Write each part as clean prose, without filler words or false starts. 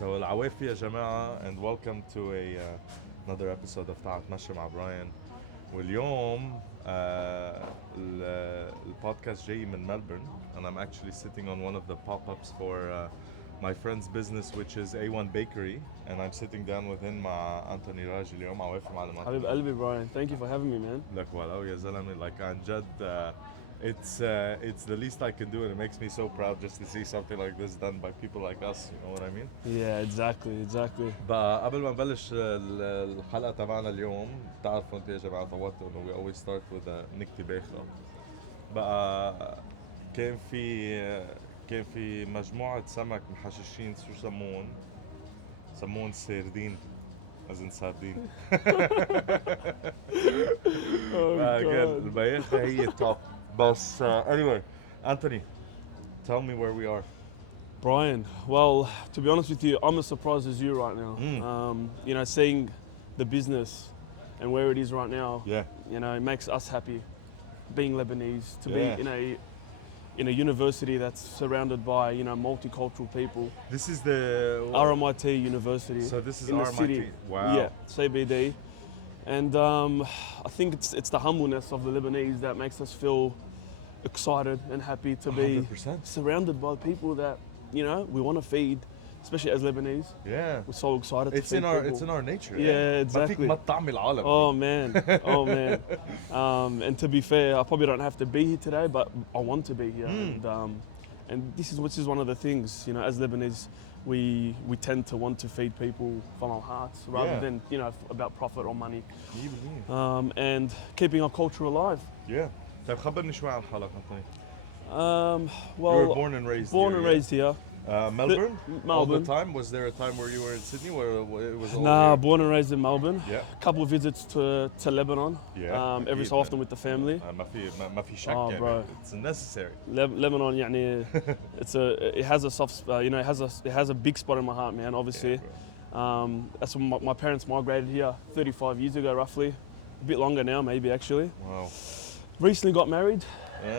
So العوافي يا جماعة and welcome to another episode of تعال نتمشى مع براين. واليوم البودكاست جاي من ملبورن and I'm actually sitting on one of the pop-ups for my friend's business which is A1 Bakery and I'm sitting down with him مع Anthony Raji اليوم عوافي معلومات. حبيب قلبي براين, thank you for having me, man. لك ولو يا زلمة like عن جد it's the least I can do and it makes me so proud just to see something like this done by people like us, you know what I mean? Yeah, exactly. قبل ما نبلش الحلقة تبعنا اليوم بتعرفوا انتوا يا جماعة طوّلتوا انه we always start with نكتة باخرة. بقى كان في مجموعة سمك محششين شو سمون؟ سمون سردين as in sardine. Oh God. البايخة هي top. But anyway, Anthony, tell me where we are. Brian, well, to be honest with you, I'm as surprised as you right now. Seeing the business and where it is right now, it makes us happy. Being Lebanese, to be in a university that's surrounded by, multicultural people. This is the RMIT University. So this is in RMIT. The city. Wow. Yeah, CBD. And I think it's the humbleness of the Lebanese that makes us feel excited and happy to be 100%. surrounded by people that, we want to feed, especially as Lebanese. Yeah. We're so excited to feed people. It's in our nature. Yeah, exactly. ما تطعمي العالم. Oh man. And to be fair, I probably don't have to be here today, but I want to be here. And this is one of the things, as Lebanese, we tend to want to feed people from our hearts rather than, about profit or money. And keeping our culture alive. Yeah. طيب خبرني شوي عن حالك أنتوني. Well, you were born and raised born here. and raised here. Melbourne? Melbourne. All the time? Was there a time where you were in Sydney where it was all Nah, here? born and raised in Melbourne. Yeah. Couple of visits to Lebanon. Yeah. Every so often with the family. ما في شك Oh, يعني. bro. It's necessary. Lebanon, يعني, it has a soft, it has a big spot in my heart, man. Obviously, that's when my parents migrated here 35 years ago, roughly. A bit longer now, maybe actually. Wow. Recently got married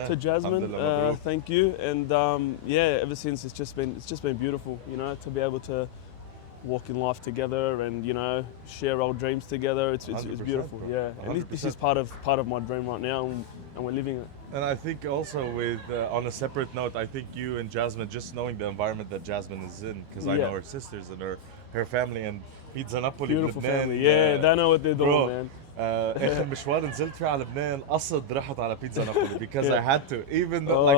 to Jasmine. Alhamdulillah, thank you. And ever since it's just been beautiful, to be able to walk in life together and share our dreams together. It's beautiful, bro. yeah. And this is part of my dream right now, and we're living it. And I think also with on a separate note, I think you and Jasmine, just knowing the environment that Jasmine is in, because I know her sisters and her family and Pizza Napoli Beautiful بلبنان. family, yeah, they know what they're doing, man. اخر مشوار نزلت فيه على لبنان قصد رحت على بيتزا نابولي because I had to, even though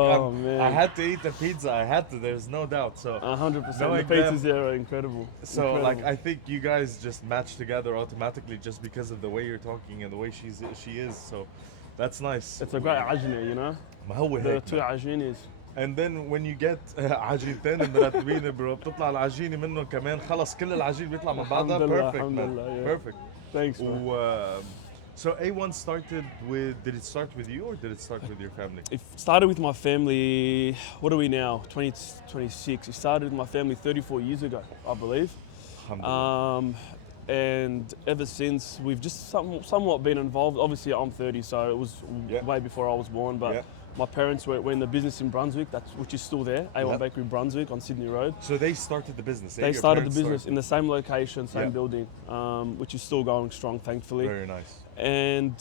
I had to eat the pizza, I had to, there's no doubt. So 100%. The pizzas here are incredible. So I think you guys just match together automatically just because of the way you're talking and the way she is. So that's nice. It's a great ajine, ما هو The هيك. two ajinis. And then when you get عجينتين مرتبين برو بتطلع العجينة منهم كمان خلص كل العجين بيطلع من بعضها. Perfect, man. Perfect. Thanks, man. So A1 started with, did it start with you or did it start with your family? It started with my family, what are we now, 26. It started with my family 34 years ago, I believe. Alhamdulillah. And ever since, we've just somewhat been involved. Obviously, I'm 30, so it was way before I was born, but my parents were in the business in Brunswick, which is still there, A1 Bakery Brunswick on Sydney Road. So they started the business, They started the business in the same location, same building, which is still going strong, thankfully. Very nice. And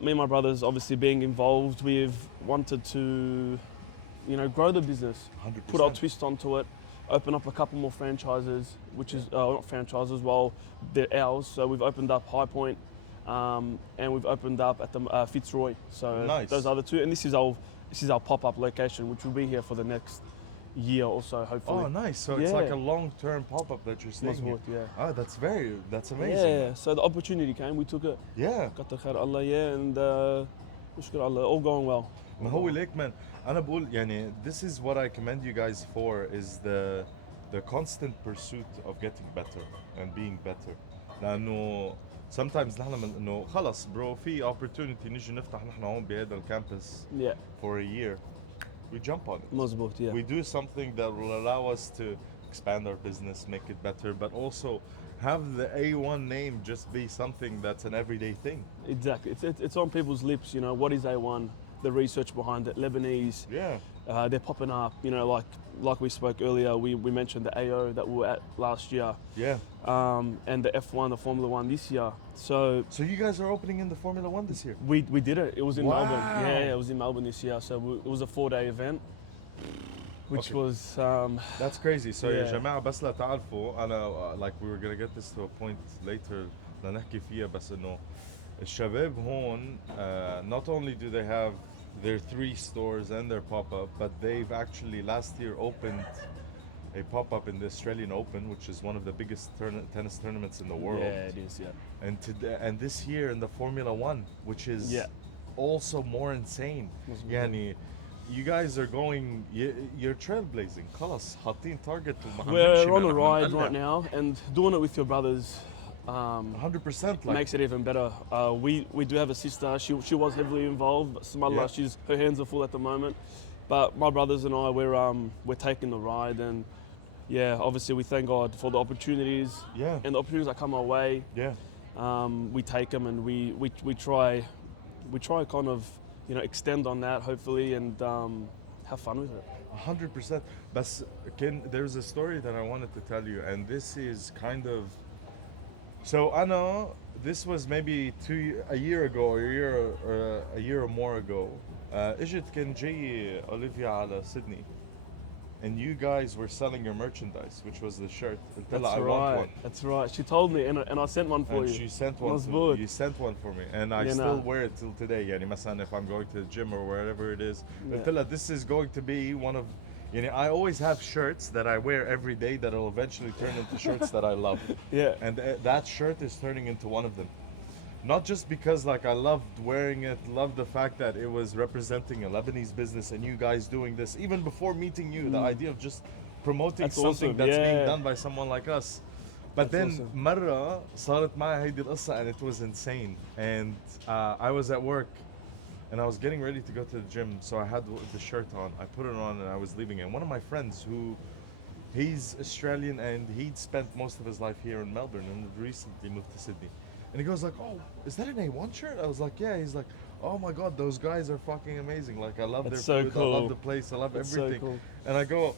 me and my brothers, obviously being involved, we've wanted to, grow the business, 100%. put our twist onto it, open up a couple more franchises, which is, not franchises, well, they're ours. So we've opened up High Point, and we've opened up at the Fitzroy. So nice. Those are the two, and this is our pop-up location, which will be here for the next year or so, hopefully. Oh, nice. So it's like a long-term pop-up that you're saying here. Yeah. Oh, that's amazing. Yeah, so the opportunity came, we took it. Yeah. كتر خير الله, and نشكر الله, all going well. ما هو ليك man أنا بقول يعني this is what I commend you guys for is the constant pursuit of getting better and being better. لأنه sometimes نحن إنه خلص bro في opportunity نيجي نفتح نحن هون بهذا الكامبس for a year. We jump on it. مزبوط, yeah. We do something that will allow us to expand our business, make it better, but also have the A1 name just be something that's an everyday thing. Exactly. It's on people's lips, what is A1, the research behind it, Lebanese. Yeah. they're popping up. You know, like we spoke earlier, we mentioned the AO that we were at last year, and the F1, the Formula One this year. So you guys are opening in the Formula One this year? we did it. It was in Wow. Melbourne. Yeah, it was in Melbourne this year. So it was a 4-day event, which Okay. was That's crazy. So يا Yeah. جماعة بس لا تعرفوا أنا like we were gonna get this to a point later لنحكي فيها بس إنه الشباب هون not only do they have their 3 stores and their pop-up, but they've actually last year opened a pop-up in the Australian Open, which is one of the biggest tennis tournaments in the world. yeah, it is. Yeah. And this year in the Formula One, which is Yeah. also more insane. مظبوط. يعني you guys are going, you're trailblazing. خلاص حاطين target We're on a ride right now, and doing it with your brothers 100% like makes it even better. We do have a sister. She was heavily involved. But subhanallah, Yeah. her hands are full at the moment. But my brothers and I, we're taking the ride, and yeah, obviously we thank God for the opportunities yeah and the opportunities that come our way. yeah We take them, and we try kind of extend on that hopefully, and have fun with it. 100%. But there's a story that I wanted to tell you, and this is kind of so I know this was maybe a year ago or a year or more ago. اجت كان جاي اوليفيا على سيدني, and you guys were selling your merchandise, which was the shirt. قلت لها, That's I want right. one. That's right. She told me, and I sent one for And you. she sent one. مظبوط. You sent one for me, and I Yeah, still nah. wear it till today. يعني مثلا if I'm going to the gym or wherever it is, Yeah. قلت لها, this is going to be one of. I always have shirts that I wear every day that will eventually turn into shirts that I love. Yeah. And that shirt is turning into one of them. Not just because like I loved wearing it, loved the fact that it was representing a Lebanese business and you guys doing this. Even before meeting you, the idea of just promoting That's something awesome, that's being yeah. done by someone like us. But That's then awesome. مرة صارت معي هيدي القصة, and it was insane. And I was at work and I was getting ready to go to the gym, so I had the shirt on. I put it on and I was leaving. And one of my friends he's Australian and he'd spent most of his life here in Melbourne and recently moved to Sydney. And he goes like, oh, is that an A1 shirt? I was like, yeah. He's like, oh my God, those guys are fucking amazing. Like, I love That's their so food, cool. I love the place, I love That's so everything. cool. And I go,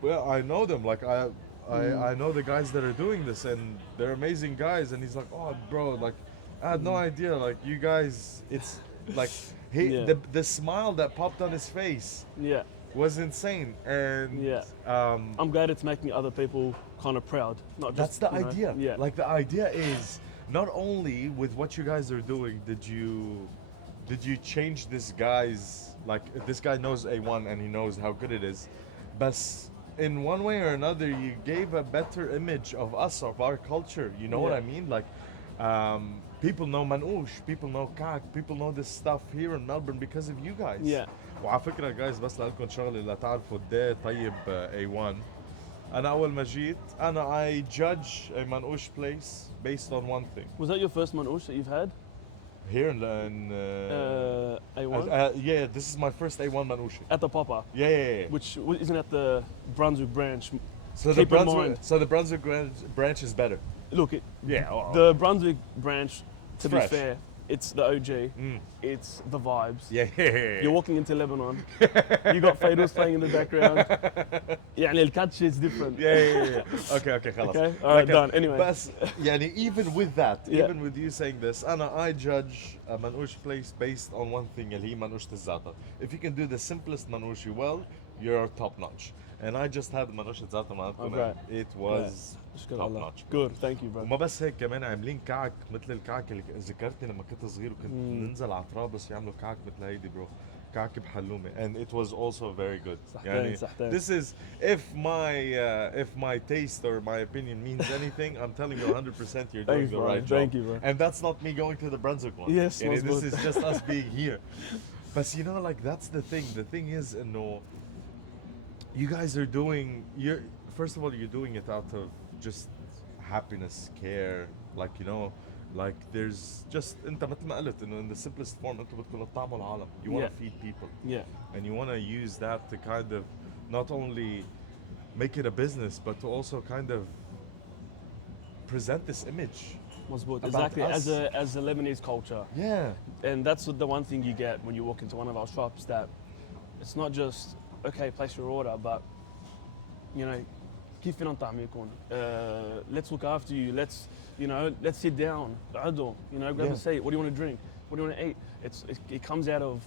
well, I know them. Like, I know the guys that are doing this, and they're amazing guys. And he's like, oh, bro, like, I had no idea. Like, you guys, it's like, Yeah. the smile that popped on his face Yeah. was insane. And Yeah. I'm glad it's making other people kind of proud. Not just, that's the you know, idea. Yeah. Like the idea is not only with what you guys are doing did you change this guy's, like this guy knows A1 and he knows how good it is, but in one way or another you gave a better image of us, of our culture. You know what I Yeah. mean? Like people know Manouche, people know Kak, people know this stuff here in Melbourne because of you guys. Yeah. وعلى فكرة guys بس لكم شغلة لا تعرفوا قد ايه طيب A1. أنا أول ما جيت I judge a Manouche place based on one thing. Was that your first manouche that you've had? Here in A1? yeah, this is my first A1 Manouche. At the pop-up, Yeah. which isn't at the Brunswick branch. So Keep the in Brunswick, mind. so the Brunswick branch is better. Look, Yeah. the Brunswick branch, to be fresh. fair, it's the OG. Mm. It's the vibes. Yeah. You're walking into Lebanon. You got Fados playing in the background. يعني الكاتش is different. Yeah. Okay, خلاص. Okay, all right, Like, done. Anyway. بس يعني even with that, Yeah. even with you saying this, I judge a Manouche place based on one thing, اللي هي منوشة الزعتر. If you can do the simplest Manouche well, you're top notch. And I just had منوشة الزعتر معكم, Okay. and it was أشكر top الله. notch. Good, thank you, bro. وما بس هيك كمان عاملين كعك مثل الكعك اللي ذكرتني لما كنت صغير وكنت ننزل على طرابلس يعملوا كعك مثل هيدي برو, كعك بحلومه, and it was also very good. صحتين. This is if my taste or my opinion means anything, I'm telling you 100% you're doing Thanks, the bro. right job. Thank you, bro. And that's not me going to the Brunswick one. Yes, this مظبوط. is just us being here. But you know, like that's the thing. The thing is, no, you guys are doing. First of all, you're doing it out of just happiness, care, like like there's just انت مثل ما قلت انه in the simplest form انتوا بدكم تطعموا العالم. You want to Yeah. feed people. Yeah. And you want to use that to kind of not only make it a business, but to also kind of present this image. مظبوط. About Exactly. us. As a Lebanese culture. Yeah. And that's the one thing you get when you walk into one of our shops, that it's not just okay, place your order, but you know, كيف فينا نطعميكم? Let's look after you. Let's sit down. عدوا, grab Yeah. a seat. What do you want to drink? What do you want to eat? It comes out of,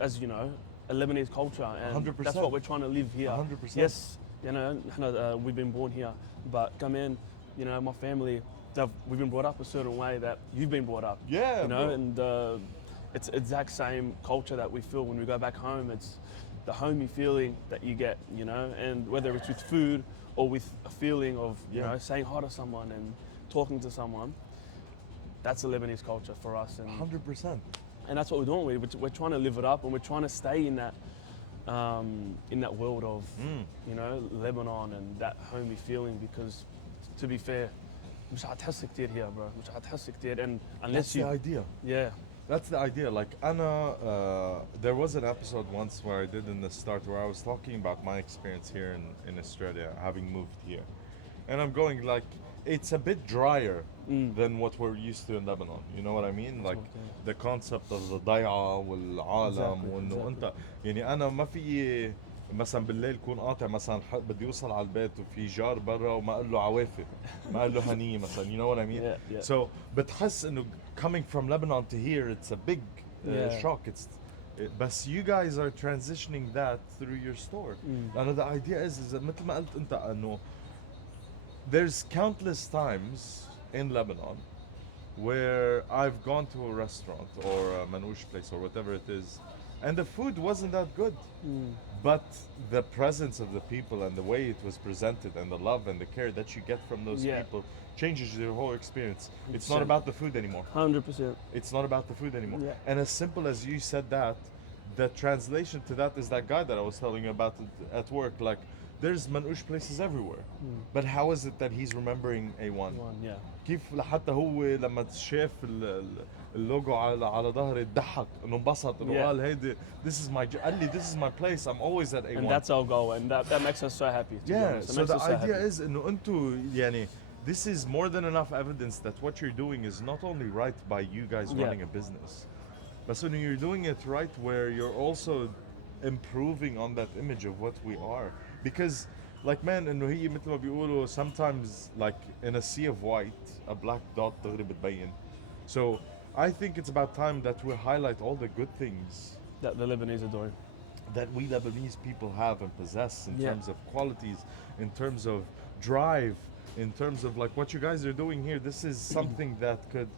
as you know, a Lebanese culture, and 100%. that's what we're trying to live here. 100%. Yes, we've been born here, but come in, my family, we've been brought up a certain way that you've been brought up. Yeah, bro. And it's exact same culture that we feel when we go back home. It's the homey feeling that you get, and whether it's with food or with a feeling of, Yeah. saying hi to someone and talking to someone, that's a Lebanese culture for us. And 100%. and that's what we're doing. We're trying to live it up, and we're trying to stay in that world of Lebanon and that homey feeling. Because to be fair, مش هتحس كتير here, bro. مش هتحس كتير, and unless That's the idea. yeah, That's the idea. Like Anna, there was an episode once where I did in the start where I was talking about my experience here in Australia, having moved here, and I'm going like it's a bit drier than what we're used to in Lebanon. You know what I mean? Like the concept of the ضيعة والعالم Exactly, وإنه exactly. أنت يعني أنا ما في مثلا بالليل كون قاطع مثلا بدي اوصل على البيت وفي جار برا وما قال له عوافي ما قال له هنيه مثلا. You know what I mean? Yeah, yeah. So بتحس انه coming from Lebanon to here it's a big Yeah. shock. But you guys are transitioning that through your store. And the idea is مثل ما قلت انت انه there's countless times in Lebanon where I've gone to a restaurant or a manouche place or whatever it is, and the food wasn't that good. But the presence of the people and the way it was presented and the love and the care that you get from those Yeah. people changes your whole experience. It's not 100%. about the food anymore. 100%. It's not about the food anymore. Yeah. And as simple as you said that, the translation to that is that guy that I was telling you about at work. Like, there's manouche places everywhere. But how is it that he's remembering A1? One, yeah. كيف لحتى هو لما شاف اللوجو على ظهري ضحك انه انبسط انه Yeah. قال هيدي قال لي this is my place, I'm always at A1. And that's our goal, and that makes us so happy. To be yeah, honest. It so makes the us so idea happy. is انه انتو يعني this is more than enough evidence that what you're doing is not only right by you guys Yeah. running a business, but so you're doing it right where you're also improving on that image of what we are. Because like man انه هي مثل ما بيقولوا sometimes like in a sea of white a black dot دغري بتبين. So I think it's about time that we highlight all the good things That the Lebanese are doing. that we Lebanese people have and possess in Yeah. terms of qualities, in terms of drive, in terms of like what you guys are doing here. This is something that could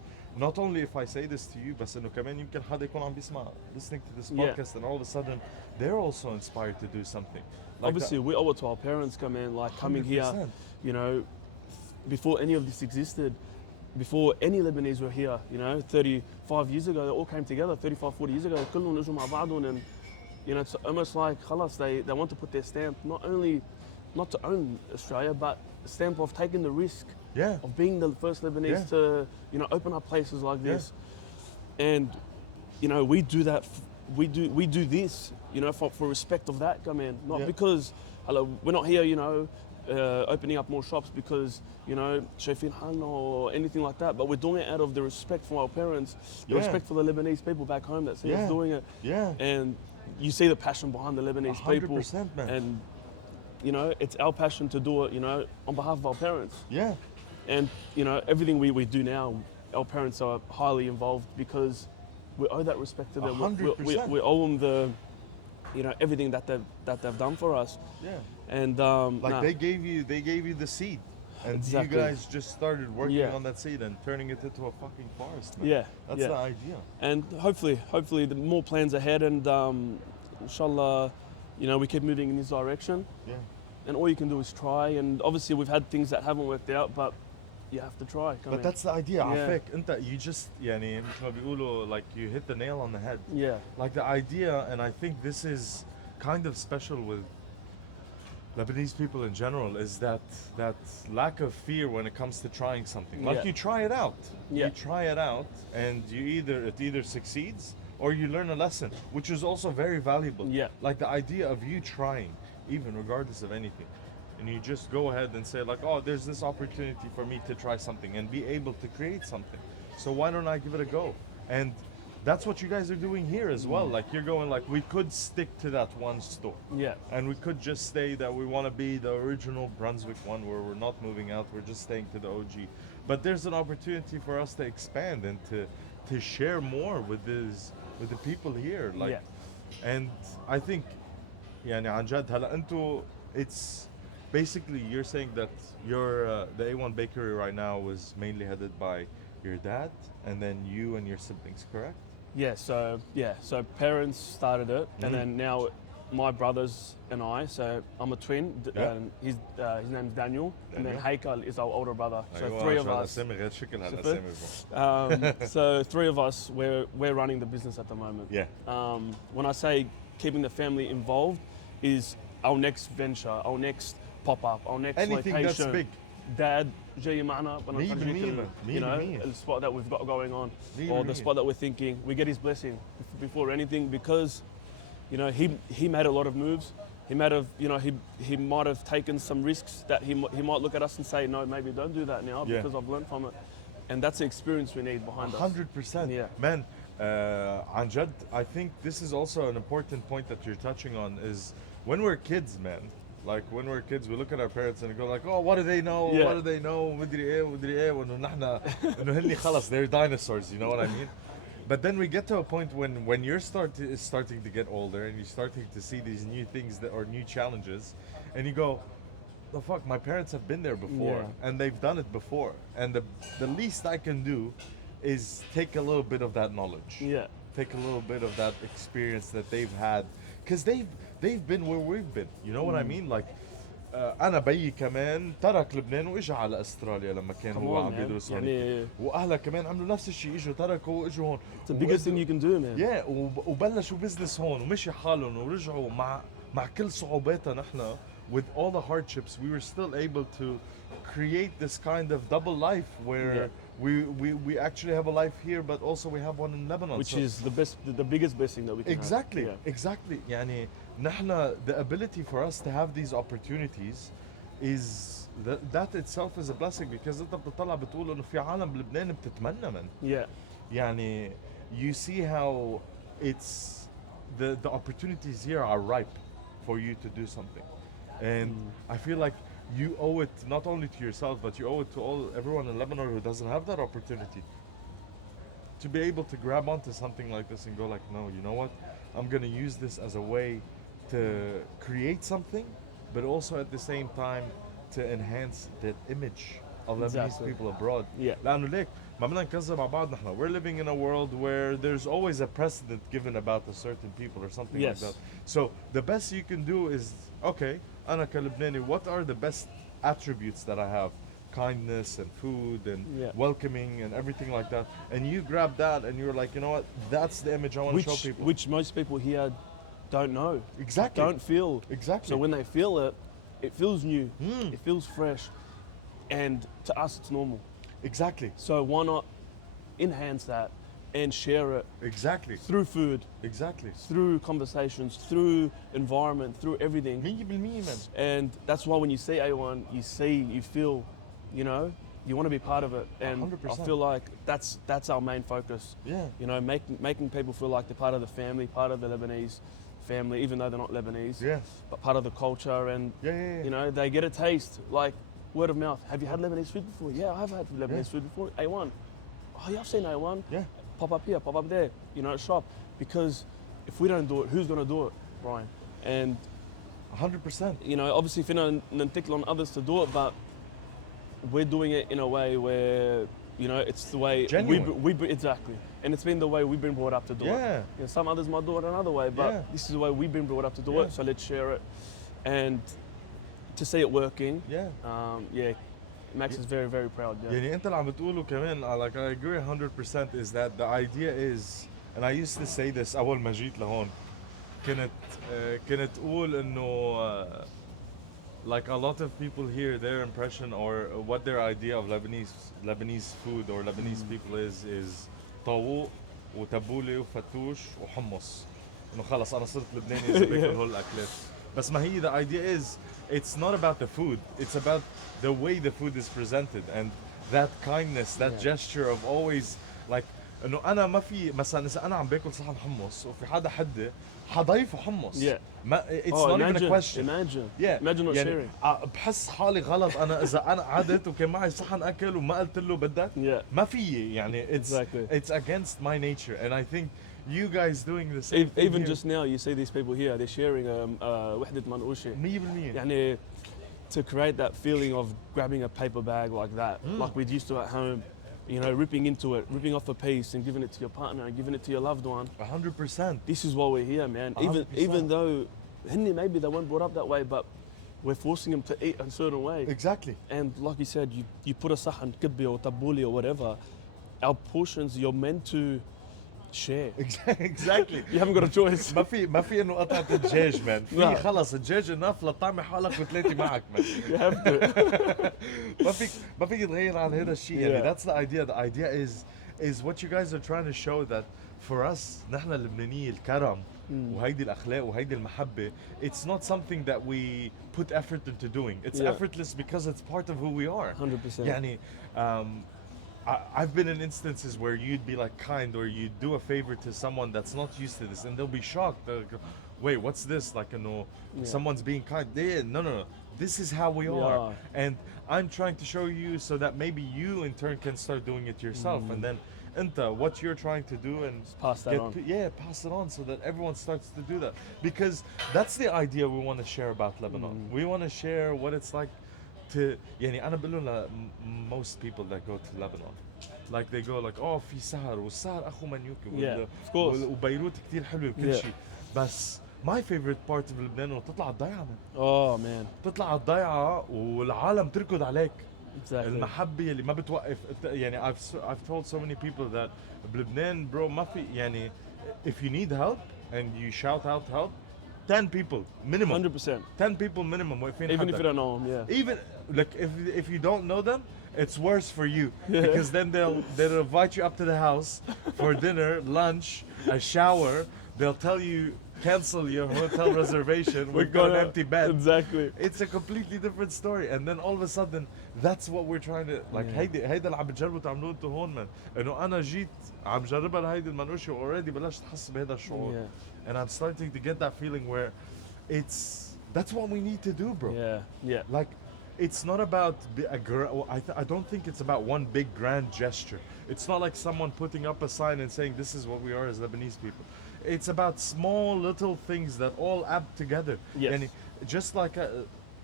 not only if I say this to you, بس إنه كمان يمكن حدا يكون عم بيسمع listening to this Yeah. podcast and all of a sudden they're also inspired to do something. Like Obviously, we owe it to our parents, come in, like coming here, 100%. before any of this existed, before any Lebanese were here, 35 years ago, they all came together, 35, 40 years ago, كلهم اجوا مع بعضهم, and it's almost like خلاص, they want to put their stamp, not to own Australia, but a stamp of taking the risk Yeah. of being the first Lebanese to, open up places like Yeah. this. And, we do that, we do this, for respect of that, come in. Not Yeah. because, hello, we're not here, opening up more shops because, شايفين حالنا or anything like that, but we're doing it out of the respect for our parents, the Yeah. respect for the Lebanese people back home that see Yeah. us doing it. Yeah. And you see the passion behind the Lebanese people. 100%, man. And, it's our passion to do it, on behalf of our parents. Yeah. And everything we do now, our parents are highly involved because we owe that respect to them. We 100%. owe them the, everything that they've done for us. Yeah. And Like they gave you the seed. And Exactly. you guys just started working Yeah. on that seed and turning it into a fucking forest, man. yeah, That's yeah. the idea. And hopefully the more plans ahead, and inshallah, we keep moving in this direction. Yeah. And all you can do is try. And obviously we've had things that haven't worked out, but you have to try. But that's the idea. Yeah. عفاك انت you just يعني مثل ما بيقولوا like you hit the nail on the head. Yeah. Like the idea, and I think this is kind of special with Lebanese people in general, is that lack of fear when it comes to trying something. Like Yeah. you try it out. Yeah. You try it out and it either succeeds or you learn a lesson, which is also very valuable. Yeah. Like the idea of you trying, even regardless of anything. And you just go ahead and say like, oh, there's this opportunity for me to try something and be able to create something. So why don't I give it a go? And that's what you guys are doing here as well. Like you're going like we could stick to that one store. Yeah. And we could just say that we want to be the original Brunswick one where we're not moving out, we're just staying to the OG. But there's an opportunity for us to expand and to share more with the people here. Like Yeah. and I think يعني عن جد هلا انتو it's basically you're saying that your the A1 bakery right now was mainly headed by your dad and then you and your siblings, correct? So parents started it, Mhm. and then now my brothers and I. So I'm a twin. Yeah. And his name's Daniel, and then Daniel. Haikal is our older brother. So أيوة، three of عشان us. الأسامي غير شكل Super. هالأسامي بقى. So three of us, we're running the business at the moment. Yeah. When I say keeping the family involved, is our next venture, our next pop-up, our next Anything that's location. big. Dad, جاي معنا مية بالمية man. you know, مية بالمية. the spot that we've got going on, مية or the بالمية. spot that we're thinking, we get his blessing before anything, because, you know, he made a lot of moves. He might have, you know, he might have taken some risks that he might look at us and say, no, maybe don't do that now Yeah. because I've learned from it, and that's the experience we need behind us. 100%. Yeah. Man, عن جد, I think this is also an important point that you're touching on is when we're kids, man. Like when we're kids, we look at our parents and go like, oh, what do they know? Yeah. What do they know? مدري إيه ومدري إيه وإنه نحن إنه هني خلاص they're dinosaurs. You know what I mean? But then we get to a point when you're starting to get older and you're starting to see these new things that are new challenges, and you go, the fuck, my parents have been there before Yeah. and they've done it before, and the least I can do is take a little bit of that knowledge. Yeah. Take a little bit of that experience that they've had, because they've been where we've been. You know what I mean? Like انا بيي كمان ترك لبنان واجى على استراليا لما كان Come هو on, عم man. بيدرس هون. يعني واهله كمان عملوا نفس الشيء، اجوا تركوا واجوا هون. it's the biggest thing you can do, man. Yeah, وبلشوا بزنس هون ومشي حالهم ورجعوا مع كل صعوباتها نحن, with all the hardships we were still able to create this kind of double life where we actually have a life here but also we have one in Lebanon. Which So- is the biggest blessing that we can exactly have. Yeah. exactly يعني نحن the ability for us to have these opportunities is that itself is a blessing, because انت بتطلع بتقول انه في عالم بلبنان بتتمنى من Yeah. يعني you see how it's the opportunities here are ripe for you to do something, and I feel like you owe it not only to yourself but you owe it to everyone in Lebanon who doesn't have that opportunity to be able to grab onto something like this and go like, no, you know what, I'm gonna use this as a way to create something but also at the same time to enhance the image of Lebanese Exactly. people abroad. Yeah. لأنه ليك ما بدنا نكذب على بعض نحن. We're living in a world where there's always a precedent given about a certain people or something Yes. like that. So the best you can do is, okay, أنا كلبناني, what are the best attributes that I have? Kindness and food and Yeah. welcoming and everything like that. And you grab that and you're like, you know what, that's the image I want to show people. Which most people here don't know. Exactly. Don't feel. Exactly. So when they feel it, it feels new. Mm. It feels fresh. And to us, it's normal. Exactly. So why not enhance that and share it Exactly. through food, Exactly. through conversations, through environment, through everything. 100% man. And that's why when you see A1, you see, you feel, you know, you want to be part of it. And 100%. I feel like that's our main focus. Yeah. You know, making people feel like they're part of the family, part of the Lebanese family, even though they're not Lebanese. Yeah. But part of the culture, and Yeah. you know, they get a taste, like word of mouth. Have you had Lebanese food before? Yeah, I've had Lebanese Yeah. food before. A1. Oh yeah, I've seen A1. Yeah. Pop up here, pop up there. You know, shop. Because if we don't do it, who's going to do it, Brian? And 100%. you know, obviously, if on others to do it, but we're doing it in a way where, you know, it's the way Genuine. we exactly, and it's been the way we've been brought up to do it. Yeah. You know, some others might do it another way, but Yeah. this is the way we've been brought up to do Yeah. it. So let's share it, and to see it working, Yeah. it makes us very, very proud. Yeah. يعني انت اللي عم بتقوله كمان, like I agree 100% is that the idea is, and I used to say this اول ما جيت لهون, كنت اقول انه like a lot of people here, their impression or what their idea of Lebanese food or Lebanese people is طاووق وتبولة وفتوش وحمص. انه خلص انا صرت لبناني اذا باكل هول الاكلات. بس ما هي the idea is, it's not about the food, it's about the way the food is presented and that kindness, that Yeah. gesture of always like انه انا ما في مثلا اذا انا عم باكل صحن حمص وفي حدا حدي حضيفه حمص. Yeah. ما it's Oh, not even a imagine, question. imagine, Yeah. imagine not يعني sharing. بحس حالي غلط انا اذا انا قعدت وكان معي صحن اكل وما قلت له بدك. Yeah. ما في يعني Exactly. it's against my nature, and I think you guys doing the same thing Even here. just now, you see these people here. They're sharing وحدة منقوشة. 100%. يعني to create that feeling of grabbing a paper bag like that, like we're used to at home, you know, ripping into it, ripping off a piece and giving it to your partner and giving it to your loved one. 100%. This is why we're here, man. Even 100%. though maybe they weren't brought up that way, but we're forcing them to eat a certain way. Exactly. And like you said, you put a sahan kibbi or tabbouli or whatever, our portions, you're meant to share. Exactly. You haven't got a choice. ما في انه قطعة الدجاج مان. في لا. خلص الدجاج انف لطعمي حالك وثلاثة معك مان. You have to. ما فيك تغير عن هذا الشيء يعني. Yeah. That's the idea. The idea is what you guys are trying to show, that for us نحن اللبنانية الكرم وهيدي الأخلاق وهيدي المحبة, it's not something that we put effort into doing. It's Yeah. effortless because it's part of who we are. 100%. يعني I've been in instances where you'd be like kind, or you'd do a favor to someone that's not used to this, and they'll be shocked. They'll go, wait, what's this? Like, you know, Yeah. someone's being kind. No. This is how we are. And I'm trying to show you so that maybe you in turn can start doing it yourself. And then what you're trying to do, and pass that on. pass it on so that everyone starts to do that. Because that's the idea we want to share about Lebanon. We want to share what it's like to يعني أنا بقول لهم most people that go to Lebanon, like they go like في سهر والسهر أخو منيوكي Yeah, of course. وبيروت كتير حلوة وكل Yeah. شيء. بس my favorite part of لبنان إنه تطلع على الضيعة man. Oh man. تطلع على الضيعة والعالم تركض عليك. Exactly. المحبة اللي ما بتوقف. يعني I've told so many people that بلبنان bro ما في يعني if you need help and you shout out help, 10 people minimum. 100%. 10 people minimum واقفين Even حدك. if you don't know them, yeah. Even like if you don't know them, it's worse for you because then they'll invite you up to the house for dinner, lunch, a shower. They'll tell you cancel your hotel reservation. We've got an empty bed. Exactly. It's a completely different story, and then all of a sudden that's what we're trying to like. Yeah. هيدا اللي عم بتجربوا تعملوه انتوا هون man. انه انا جيت عم جربها لهيدي المنوشه already بلشت احس بهذا الشعور. Yeah. And I'm starting to get that feeling where that's what we need to do, bro. Yeah. Yeah. Like, it's not about I don't think it's about one big grand gesture. It's not like someone putting up a sign and saying this is what we are as Lebanese people. It's about small little things that all add together. Yes. And just like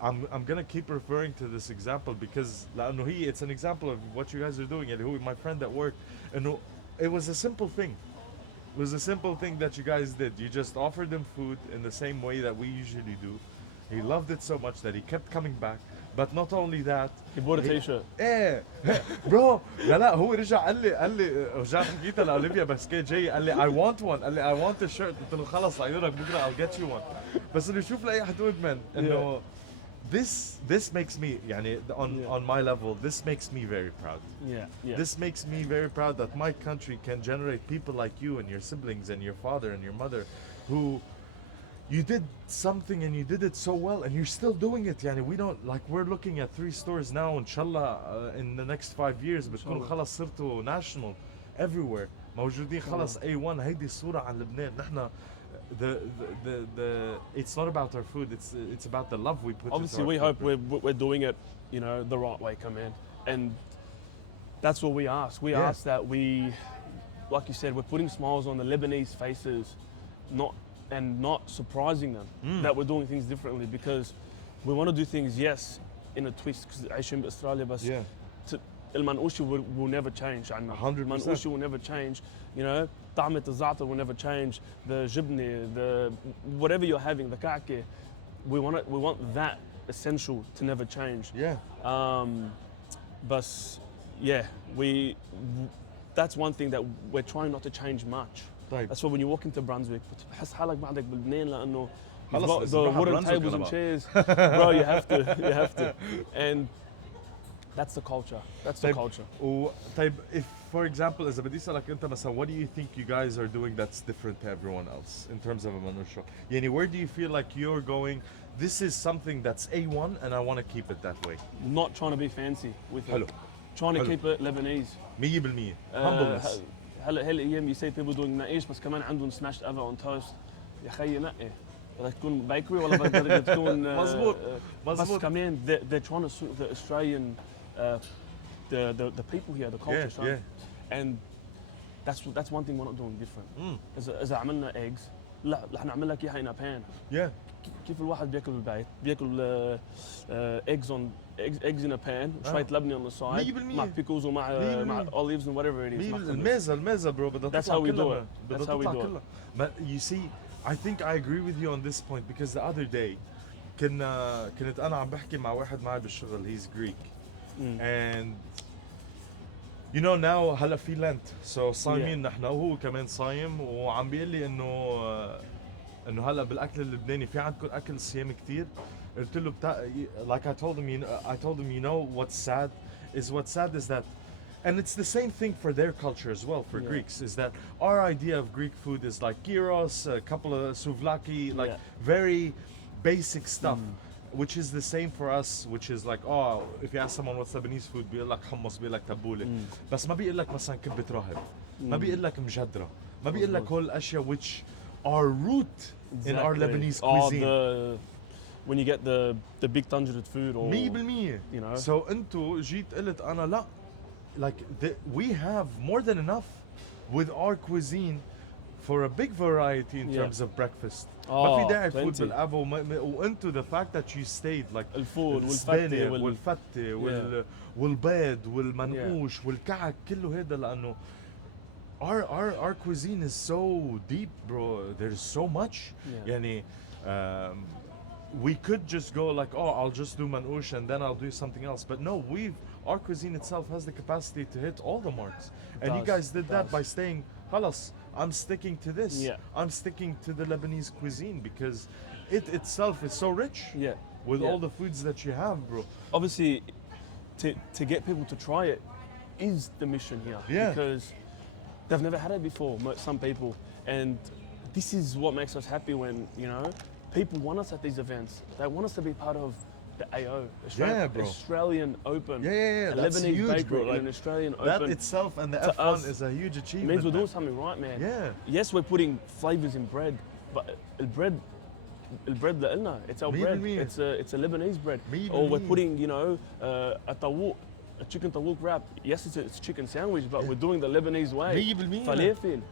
I'm gonna keep referring to this example because لأنه it's an example of what you guys are doing. اللي هو my friend at work, إنه it was a simple thing. It was a simple thing that you guys did. You just offered him food in the same way that we usually do. He loved it so much that he kept coming back. But not only that, He bought a t-shirt. ايه برو لا هو رجع قال لي رجعت حكيتها لاوليفيا بس كان جاي قال لي I want one. قال لي I want a shirt. قلت له خلص عيونك بكره I'll get you one. بس انه شوف لاي حدود من انه this makes me يعني on my level, this makes me very proud. Yeah. Yeah. This makes me very proud that my country can generate people like you and your siblings and your father and your mother who you did something and you did it so well and you're still doing it. يعني we don't like we're looking at 3 stores now inshallah in the next 5 years بتكونوا خلص صرتوا national everywhere موجودين خلص A1. هيدي الصورة عن لبنان. نحن the it's not about our food, it's about the love we put Obviously, into we our hope food. we're doing it, you know, the right way, command. And that's what we ask. We Yeah. ask that like you said, we're putting smiles on the Lebanese faces, not surprising them that we're doing things differently, because we want to do things, yes, in a twist, because عايشين بأستراليا بس Yeah. المنقوشي will never change. 100%. المنقوشي will never change. You know, طعمة الزعتر will never change. The jibni, the whatever you're having, the kake, we want that essential to never change. Yeah. But yeah, that's one thing that we're trying not to change much. طيب. That's why when you walk into Brunswick, بتحس حالك بعدك بلبنان لأنه خلص the لازم نروح على wooden Brunswick tables أنا and بقى. chairs, bro, you have to. And that's the culture. That's the طيب. culture. طيب if for example إذا بدي أسألك أنت مثلا what do you think you guys are doing that's different to everyone else in terms of a manusha? يعني where do you feel like you're going, this is something that's A1 and I want to keep it that way? Not trying to be fancy with حلو. it. Trying to حلو. keep it Lebanese. 100% humbleness. هلا هالايام you see people doing نقيش بس كمان عندهم smashed ever on toast. يا خيي نقي. بدك تكون bakery ولا بدك تكون مزبوط بس مزبوط. كمان they're trying to suit the Australian the people here, the culture. Yeah, yeah. And that's one thing we're not doing different. إذا عملنا eggs لا رح نعمل لك إياها in a pan. Yeah. كيف الواحد بياكل بالبيت؟ بياكل eggs in a pan وشوية لبنة on the side 100%. مع pickles ومع olives and whatever it is. الميزة برو بدها That's تطلع how we do كلها. it. بدها That's how we تطلع do it. كلها. But you see, I think I agree with you on this point because the other day كنت أنا عم بحكي مع واحد معي بالشغل, he's Greek. And you know now هلا في Lent, so صايمين نحن وهو كمان صايم, وعم بيقول لي انه هلا بالاكل اللبناني في عندكم اكل صيام كتير. قلت له like I told him you know what's sad is that, and it's the same thing for their culture as well, for Greeks, is that our idea of Greek food is like gyros, a couple of souvlaki, like very basic stuff. Which is the same for us, which is like, oh, if you ask someone what's Lebanese food, بيقول لك حمص, بيقول لك تبولة. بس ما بيقول لك مثلا كبة راهب, ما بيقول لك مجدرة, ما بيقول لك هول الأشياء which are root in our Lebanese cuisine. When you get the big tangerine food or 100%. you know. So انتو جيت قلت أنا لا, like we have more than enough with our cuisine for a big variety in terms of breakfast. ما في داعي تفوت بالقهوة وانتو the fact that you stayed like الفول والفتة والبيض والمنقوش والكعك كله هذا, لأنه our cuisine is so deep, bro. There's so much. يعني we could just go like, oh, I'll just do manouche and then I'll do something else. But no, our cuisine itself has the capacity to hit all the marks. And you guys did that by saying, خلاص, I'm sticking to this. I'm sticking to the Lebanese cuisine because it itself is so rich. With all the foods that you have, bro. Obviously, to get people to try it is the mission here. Because they've never had it before, some people. And this is what makes us happy when, you know, people want us at these events. They want us to be part of the AO, Australian Open. A that's Lebanese huge, bakery bro. in an Australian that Open. itself and the F1 is a huge achievement. It means we're doing something right, man. Yes, we're putting flavors in bread, but the bread لنا, it's our bread. It's a Lebanese bread. Or we're putting, you know, a tawuk, a chicken tawuk wrap. Yes, it's a chicken sandwich, but we're doing the Lebanese way. Falafel,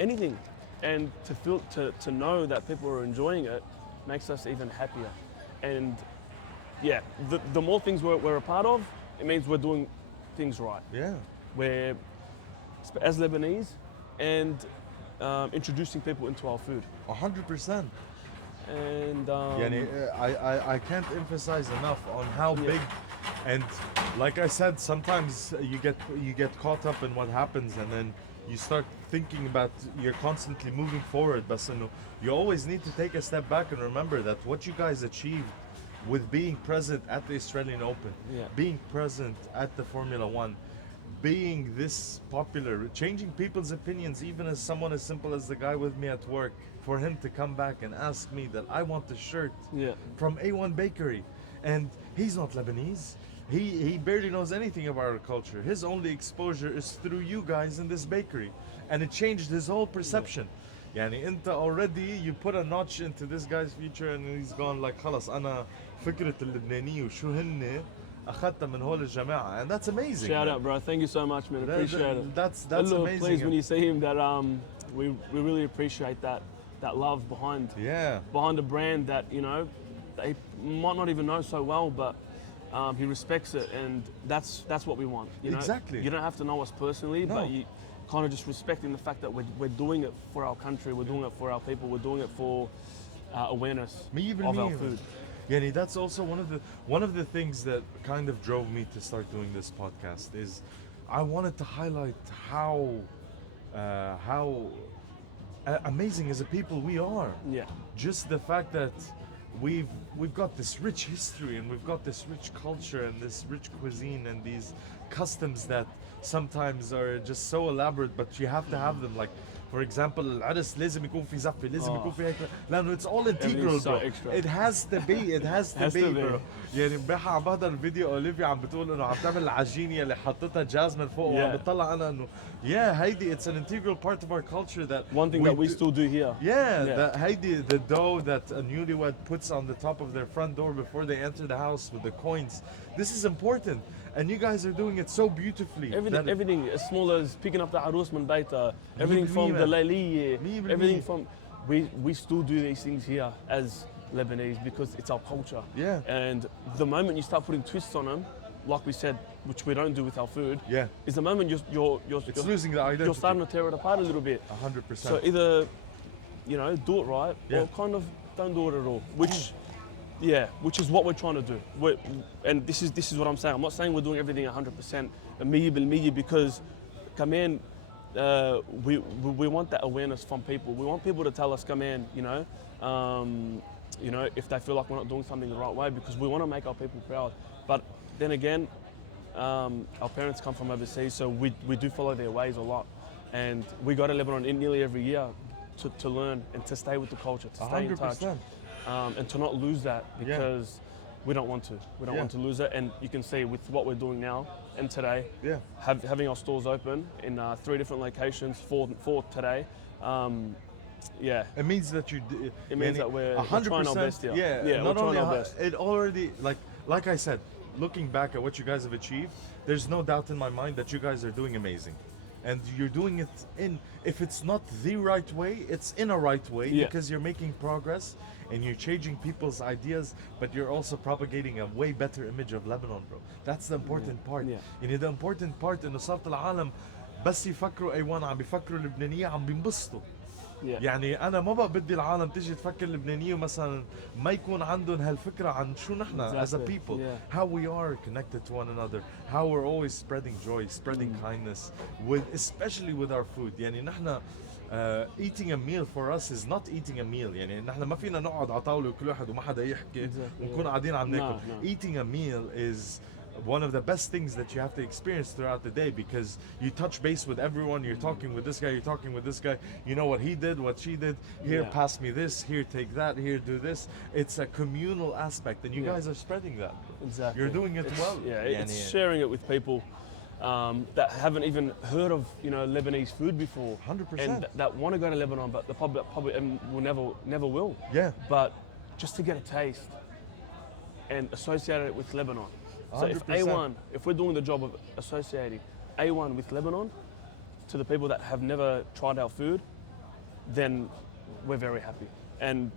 anything. And to know that people are enjoying it makes us even happier. And yeah, the more things we're a part of, it means we're doing things right. We're as Lebanese and introducing people into our food. 100%. And I can't emphasize enough on how big, and like I said, sometimes you get caught up in what happens, and then you start thinking about, you're constantly moving forward, but you always need to take a step back and remember that what you guys achieved with being present at the Australian Open, being present at the Formula One, being this popular, changing people's opinions, even as someone as simple as the guy with me at work, for him to come back and ask me that I want the shirt from A1 Bakery, and he's not Lebanese. He barely knows anything about our culture. His only exposure is through you guys in this bakery, and it changed his whole perception. يعني انت already you put a notch into this guy's future, and he's gone like خلص أنا فكرة اللبنانية وشو هن أخذتها من هول الجماعة, and that's amazing. Shout out, bro. Thank you so much, man. Appreciate it. That's amazing. Please, when you see him, that we really appreciate that love behind a brand that, you know, they might not even know so well, but he respects it, and that's what we want. You know? Exactly. You don't have to know us personally, but you kind of just respecting the fact that we're doing it for our country, we're doing it for our people, we're doing it for awareness of our food. Yani, that's also one of the things that kind of drove me to start doing this podcast. Is I wanted to highlight how amazing as a people we are. Just the fact that we've got this rich history, and we've got this rich culture, and this rich cuisine, and these customs that sometimes are just so elaborate, but you have to have them. Like for example العرس لازم يكون في زفة لازم يكون في هيك لأنه it's all integral Everything's so bro. extra. It has to be bro. يعني امبارح عم بحضر الفيديو اوليفيا عم بتقول انه عم تعمل العجينة اللي حطتها جازمين فوق وعم بتطلع انا انه هيدي it's an integral part of our culture that One thing that we still do here. the هيدي the dough that a newlywed puts on the top of their front door before they enter the house with the coins. This is important. And you guys are doing it so beautifully. Everything as small as picking up the arus من بيتها, everything from the ليلية, everything from we still do these things here as Lebanese because it's our culture. Yeah. And the moment you start putting twists on them, like we said, which we don't do with our food, is the moment you're losing the identity. You're starting to tear it apart a little bit. 100%. So either do it right or kind of don't do it at all. Which is what we're trying to do. And this is what I'm saying. I'm not saying we're doing everything 100% بالمية because كمان we want that awareness from people. We want people to tell us كمان, if they feel like we're not doing something the right way because we want to make our people proud. But then again, our parents come from overseas, so we do follow their ways a lot. And we go to Lebanon nearly every year to learn and to stay with the culture, to stay 100%. In touch. And to not lose that because we don't want to. We don't want to lose it. And you can see with what we're doing now and today, having our stores open in 3 different locations, four today. It means that it means that we're trying our best here. Not we're only trying our best. It already like I said, looking back at what you guys have achieved, there's no doubt in my mind that you guys are doing amazing. And you're doing it if it's not the right way, it's in a right way because you're making progress and you're changing people's ideas, but you're also propagating a way better image of Lebanon, bro. That's the important part. يعني the important part إنه صارت العالم بس يفكروا أيوان عم بيفكروا اللبنانية عم بينبسطوا. يعني أنا ما بقى بدي العالم تيجي تفكر اللبنانية مثلا ما يكون عندهم هالفكرة عن شو نحنا as a people, how we are connected to one another, how we're always spreading joy, spreading kindness, especially with our food. يعني نحنا eating a meal for us is not eating a meal. يعني نحن ما فينا نقعد على طاولة وكل واحد وما حدا يحكي ونكون قاعدين عم ناكل. Eating a meal is one of the best things that you have to experience throughout the day because you touch base with everyone. You're talking with this guy, you're talking with this guy. You know what he did, what she did. Here, pass me this. Here, take that. Here, do this. It's a communal aspect, and you guys are spreading that. Exactly. You're doing it well. It's sharing it with people that haven't even heard of Lebanese food before. 100%. And that want to go to Lebanon, but the probably will never will. Yeah. But just to get a taste and associate it with Lebanon. So 100%. if we're doing the job of associating A1 with Lebanon to the people that have never tried our food, then we're very happy. And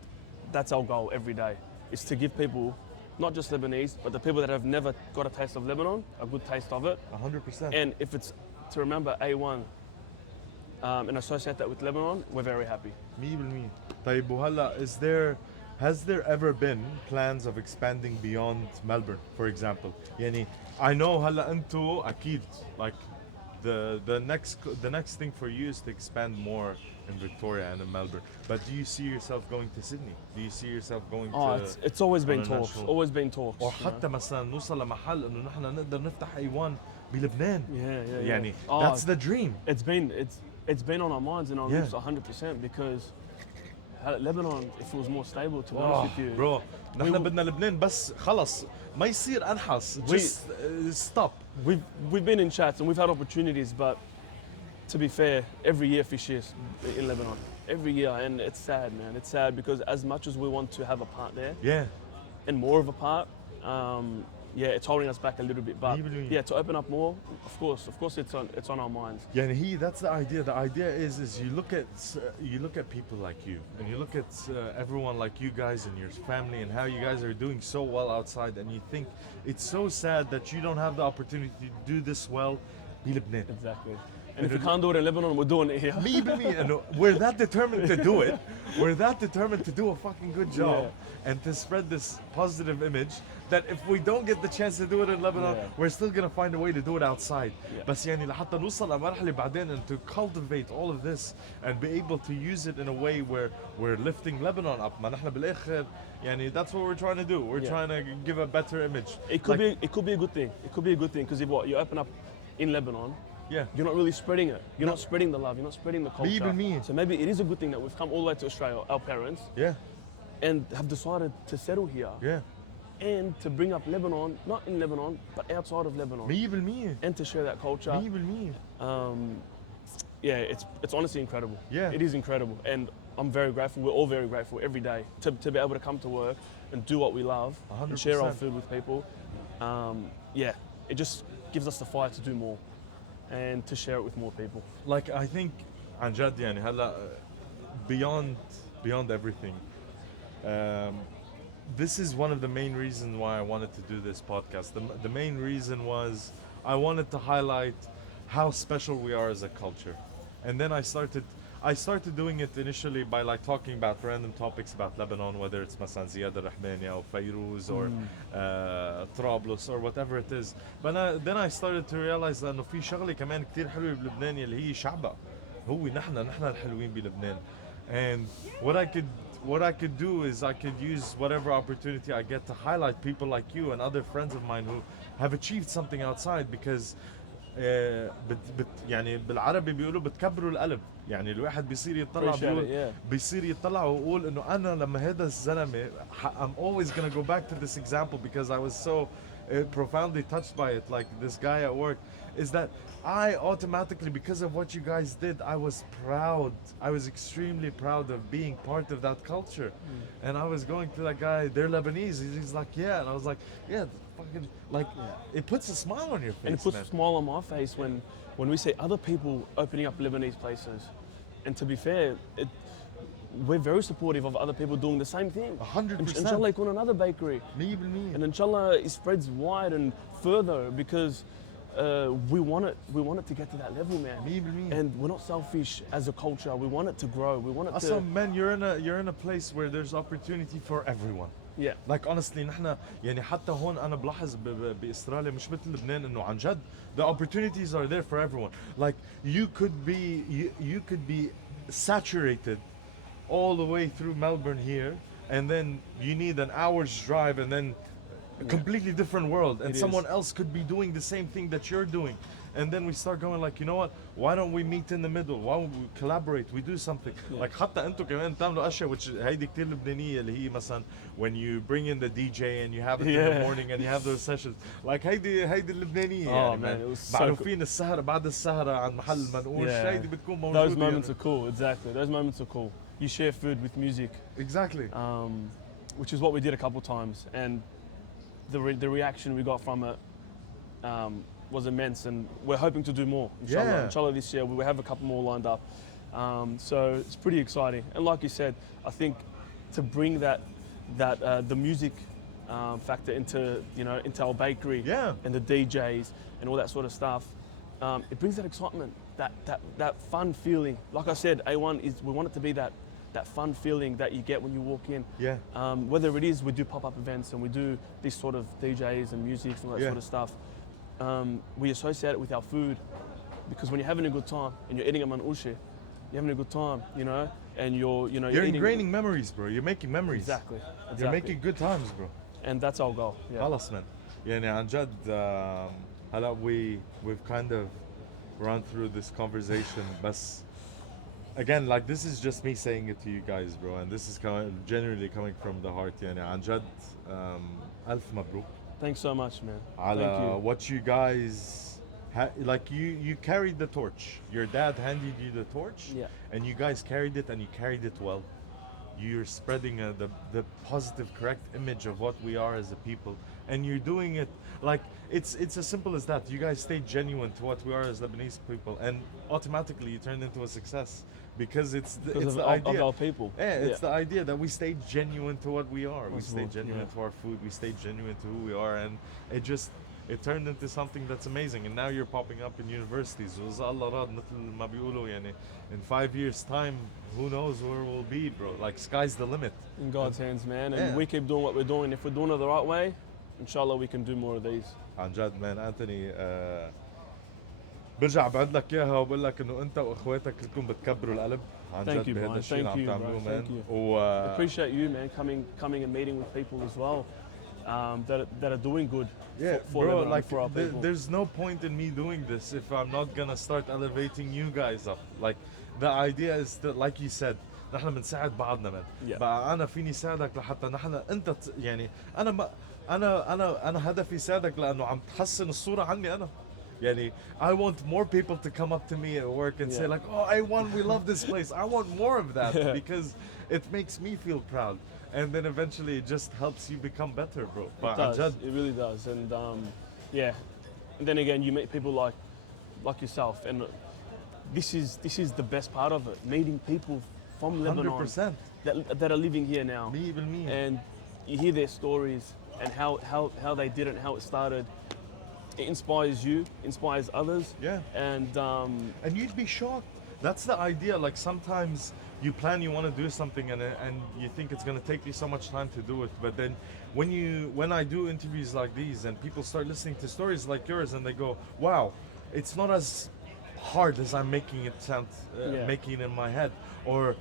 that's our goal every day, is to give people, not just Lebanese, but the people that have never got a taste of Lebanon, a good taste of it. 100%. And if it's to remember A1 and associate that with Lebanon, we're very happy. 100%. طيب وهلا has there ever been plans of expanding beyond Melbourne, for example? يعني I know هلا انتو أكيد like the next thing for you is to expand more in Victoria and in Melbourne. But do you see yourself going to Sydney? Do you see yourself going to? It's always been talks. Always been talks. Or حتى مثلا نوصل لمحل إنه نحن نقدر نفتح أيوان بلبنان. Yeah. That's the dream. It's been on our minds and our lips 100% because Lebanon, if it was more stable, to be honest with you. Bro, نحن بدنا لبنان بس خلص ما يصير أنحس. Just stop. We've been in chats and we've had opportunities, but to be fair, every year fish is in Lebanon. Every year, and it's sad, man. It's sad because as much as we want to have a part there, and more of a part, it's holding us back a little bit. But to open up more, of course, it's on our minds. Yeah, that's the idea. The idea is you look at people like you, and you look at everyone like you guys and your family, and how you guys are doing so well outside, and you think it's so sad that you don't have the opportunity to do this well in Lebanon. Exactly. And if we can't do it in Lebanon, we're doing it here. And we're that determined to do it. We're that determined to do a fucking good job and to spread this positive image that if we don't get the chance to do it in Lebanon, we're still gonna find a way to do it outside. بس يعني لحتى نوصل لمرحلة بعدين and to cultivate all of this and be able to use it in a way where we're lifting Lebanon up. ما نحن بالآخر يعني that's what we're trying to do. We're trying to give a better image. It could be a good thing. It could be a good thing because if you open up in Lebanon, Yeah. you're not really spreading it. You're No. not spreading the love. You're not spreading the culture. Even me. So maybe it is a good thing that we've come all the way to Australia, our parents, Yeah. and have decided to settle here Yeah. and to bring up Lebanon, not in Lebanon, but outside of Lebanon, 100%. and to share that culture. 100%. Yeah, it's honestly incredible. Yeah. It is incredible, and I'm very grateful. We're all very grateful every day to be able to come to work and do what we love and share our 100%. food with people. Yeah, it just gives us the fire to do more and to share it with more people. Like I think عن جد يعني هلا beyond everything, this is one of the main reasons why I wanted to do this podcast. The main reason was I wanted to highlight how special we are as a culture, and then I started doing it initially by like talking about random topics about Lebanon, whether it's مثلا زياد الرحباني or Fairuz or Trablus or whatever it is. But then I started to realize انه في شغله كمان كتير حلوه بلبنان اللي هي شعبها. هو نحن الحلوين بلبنان. And what I could do is I could use whatever opportunity I get to highlight people like you and other friends of mine who have achieved something outside, because يعني بالعربي بيقولوا بتكبروا القلب. يعني الواحد بيصير يطلع بيصير يطلع ويقول انه انا لما هذا الزلمه I'm always gonna go back to this example because I was so profoundly touched by it, like this guy at work, is that I automatically, because of what you guys did, I was proud. I was extremely proud of being part of that culture. And I was going to that guy, they're Lebanese. He's like, yeah. And I was like, yeah, fucking, like, it puts a smile on your face, And it puts man. a smile on my face when we see other people opening up Lebanese places. And to be fair, we're very supportive of other people doing the same thing. 100%. Inshallah, يكون another bakery. And inshallah, it spreads wide and further because we want it to get to that level, man. And we're not selfish as a culture. We want it to grow. We want it to. Awesome, man. You're in a place where there's opportunity for everyone. Yeah. Like honestly نحن يعني حتى هون أنا بلاحظ بأستراليا مش مثل لبنان إنه عن جد the opportunities are there for everyone. Like you could be saturated all the way through Melbourne here, and then you need an hour's drive, and then a completely different world, and someone else could be doing the same thing that you're doing. And then we start going like, you know what? Why don't we meet in the middle? Why don't we collaborate? We do something. Like حتى انتو كمان تعملوا أشياء which هيدي كتير لبنانية اللي هي مثلا when you bring in the DJ and you have it in the morning and you have those sessions. Like هيدي اللبنانية. Oh man, it was so معروفين السهرة بعد السهرة عن محل منقوش. هيدي بتكون موجودة. Those moments are cool. Exactly. Those moments are cool. You share food with music. Exactly. Which is what we did a couple times, and the reaction we got from it was immense, and we're hoping to do more. Inshallah. Yeah. Inshallah this year we have a couple more lined up. So it's pretty exciting. And like you said, I think to bring that the music factor into our bakery and the DJs and all that sort of stuff, it brings that excitement, that fun feeling. Like I said, A1 is we want it to be that fun feeling that you get when you walk in. Yeah. Whether it is we do pop-up events and we do these sort of DJs and music and all that sort of stuff, we associate it with our food, because when you're having a good time and you're eating a manouche, you're having a good time, and you're ingraining memories, bro. You're making memories. Exactly. You're making good times, bro. And that's our goal. Yeah. خلاص man. يعني عن جد هلا we've kind of run through this conversation, بس again, like this is just me saying it to you guys, bro, and this is genuinely coming from the heart. يعني عن جد ألف مبروك. Thanks so much, man. على Thank you. what you guys like you carried the torch. Your dad handed you the torch, and you guys carried it, and you carried it well. You're spreading the positive, correct image of what we are as a people, and you're doing it like it's as simple as that. You guys stayed genuine to what we are as Lebanese people, and automatically you turned into a success because it's the idea of our people. Yeah, it's the idea that we stayed genuine to what we are. We stayed genuine to our food. We stayed genuine to who we are, and it turned into something that's amazing. And now you're popping up in universities. الله راد مثل ما بيقولوا يعني in 5 years time, who knows where we'll be, bro. Like sky's the limit. In God's hands, man. And we keep doing what we're doing. If we're doing it the right way, inshallah we can do more of these. عن جد man, Anthony, برجع بعد لك اياها وبقول لك انه انت واخواتك لكم بتكبروا القلب عن جد بهذا الشيء اللي عم تعملوه, man. Appreciate you, man, coming and meeting with people as well. that are doing good Yeah, for bro, Lebanon, like for our people. there's no point in me doing this if I'm not gonna start elevating you guys up. Like the idea is that, like you said, نحن بنساعد بعضنا man. Yeah. بقى أنا فيني ساعدك لحتى نحن أنت يعني أنا ما أنا هدفي ساعدك لأنه عم تحسن الصورة عني أنا. يعني I want more people to come up to me at work and say Yeah. like, oh, A1, we love this place. I want more of that Yeah. because it makes me feel proud. And then eventually it just helps you become better, bro. It does. It really does. And yeah. And then again, you meet people like yourself, and this is the best part of it. Meeting people from Lebanon 100%. that are living here now, Me. and you hear their stories and how they did it, and how it started. It inspires you, inspires others. Yeah. And And you'd be shocked. That's the idea. Like sometimes you plan, you want to do something, and you think it's gonna take you so much time to do it. But then when I do interviews like these, and people start listening to stories like yours, and they go, "Wow, it's not as hard as I'm making it sound, Yeah. making it in my head," or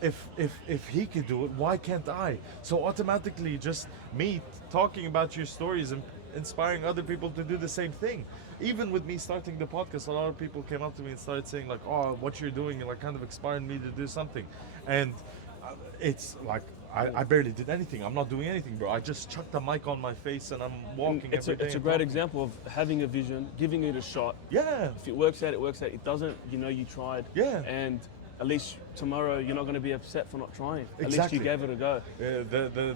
if he could do it, why can't I? So automatically, just me talking about your stories and inspiring other people to do the same thing. Even with me starting the podcast, a lot of people came up to me and started saying like, "Oh, what you're doing, like, kind of inspired me to do something." And it's like I barely did anything. I'm not doing anything, bro. I just chucked a mic on my face and I'm walking it's every day. it's a and great talking. example of having a vision, giving it a shot. Yeah, If it works out, it works out. It doesn't, you tried. Yeah. And at least tomorrow you're not going to be upset for not trying. At least Exactly. you gave it a go.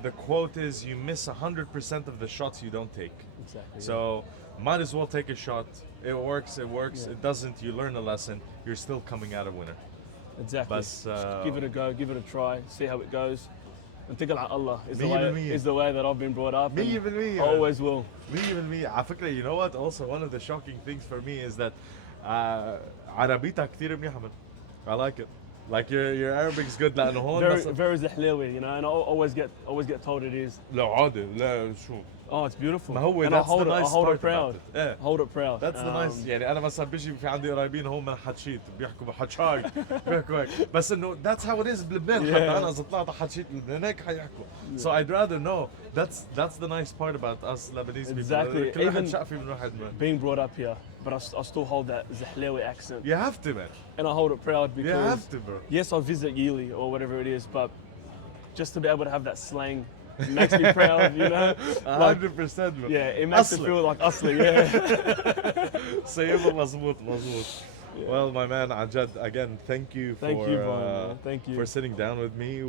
the quote is, "You miss 100% of the shots you don't take." Exactly. So might as well take a shot. It works. Yeah. It doesn't, you learn a lesson. You're still coming out a winner. Exactly. But, Just give it a go, give it a try, see how it goes. And think about Allah is the مية way that I've been brought up. and 100%. I always will. Me. على فكرة, you know what? Also, one of the shocking things for me is that عربيتك كتير منيحة man. I like it. Like your Arabic's good لأنه هون Very, بس very zahlewi, and I always get told it is. لا عادي لا شو. Oh, it's beautiful. ما هو and I that's hold the it, I nice hold part it proud. about it. Yeah. Hold it proud. That's the nice. يعني أنا مثلا بيجي في عندي قرايبين هون من حتشيت بيحكوا بحتشاي بيحكوا هيك بس إنه that's how it is بلبنان. Yeah. حتى أنا إذا طلعت حتشيت بلبنان هيك حيحكوا. So I'd rather know. That's the nice part about us Lebanese people. Exactly. كل واحد Even- شقفي من واحد man. Being brought up here, but I still hold that zahlewi accent, You have to, man. and I hold it proud because You have to, bro. yes, I visit yearly or whatever it is, but just to be able to have that slang makes me proud, you know? Like, 100%, bro. yeah, it makes أصلي. me feel like Asli, yeah. سيبه مظبوط. Well, my man, عن جد, again, thank you for Thank you, Brian, man. Thank you. for sitting down with me.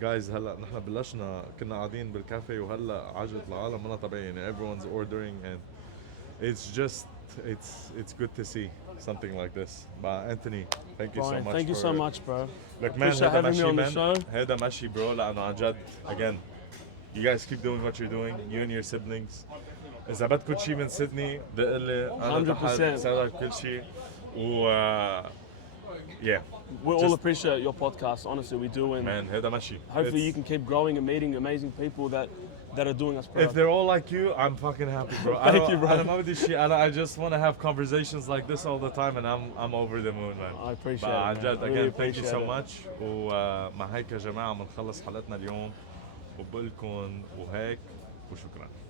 Guys, هلا نحن بلشنا كنا قاعدين بالكافيه وهلا عجبت العالم منا طبيعي يعني everyone's ordering and it's just it's good to see something like this. But Anthony, thank you so Brian, much. thank you so much, bro. Like man, Appreciate هذا having me ماشي on the man. show. هذا ماشي bro لأنه عن جد again you guys keep doing what you're doing, you and your siblings. إذا بدكم شيء من سيدني دق لي أنا 100%. تحت ساعدك كل شيء و yeah We all Just- appreciate your podcast, honestly, we do, and man هذا ماشي. hopefully It's- you can keep growing and meeting amazing people that are doing us proud. If they're all like you, I'm fucking happy, bro. Thank you, bro. أنا ما بدي شيء. I just want to have conversations like this all the time, and I'm over the moon, man. I appreciate but it, عن man. جد, I again, really thank you appreciate so it. much. ومع هيك يا جماعة بنخلص حلقتنا اليوم وبقول لكم وهيك وشكرا.